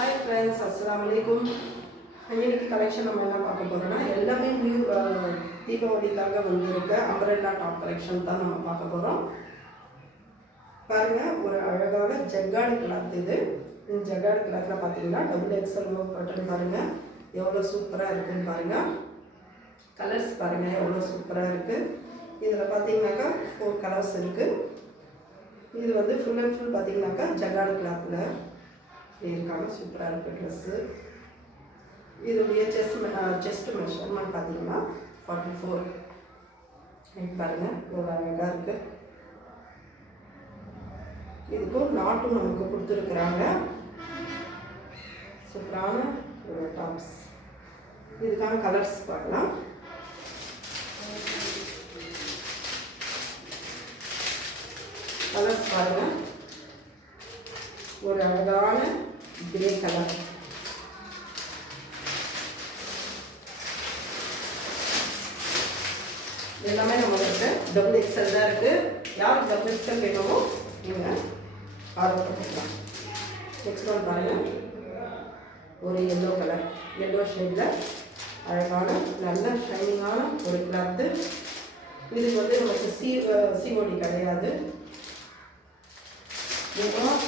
Hi friends, அஸ்ஸலாமு அலைக்கும். இன்னைக்கு கலெக்ஷன் நம்ம என்ன பார்க்க போகிறோம்னா எல்லாமே நியூ தீபாவளிக்காக வந்திருக்க அம்பரெல்லா டாப் கலெக்ஷன் தான் நம்ம பார்க்க போகிறோம். பாருங்கள், ஒரு அழகான ஜக்கார்டு கிளாத் இது. இந்த ஜக்கார்டு கிளாத்தில் பார்த்தீங்கன்னா டபுள் எக்ஸல் பட்டன் பாருங்கள் எவ்வளோ சூப்பராக இருக்குதுன்னு பாருங்கள். கலர்ஸ் பாருங்கள் எவ்வளோ சூப்பராக இருக்குது. இதில் பார்த்தீங்கன்னாக்கா 4 கலர்ஸ் இருக்குது. இது வந்து ஃபுல் அண்ட் ஃபுல் பார்த்தீங்கன்னாக்கா ஜக்கார்டு கிளாத்தில் இருக்காங்க. சூப்பராக இருக்குது ட்ரெஸ்ஸு. இதோடைய செஸ்ட் மெஷர்மெண்ட் பார்த்தீங்கன்னா 44. பாருங்கள் எவ்வளோ அழகாக இருக்குது. இதுக்கும் நாட்டும் நமக்கு கொடுத்துருக்குறாங்க. சூப்பரான ஒரு டாப்ஸ். இதுக்கான கலர்ஸ் பார்க்கலாம். கலர்ஸ் பாருங்கள், ஒரு அழகான கிரே கலர், எல்லாமே நம்மளுக்கு டபுள் எக்ஸல் தான் இருக்குது. யார் டபுள் எக்ஸல் வேணுமோ நீங்கள் ஆர்டர் பண்ணிக்கலாம். நெக்ஸ்ட் ஒன் பாருங்கள், ஒரு எல்லோ கலர், எல்லோ ஷேடில் அழகான நல்ல ஷைனிங்கான ஒரு கிளாத்து. இதுக்கு வந்து நமக்கு சிஓடி கிடையாது. இதுவும்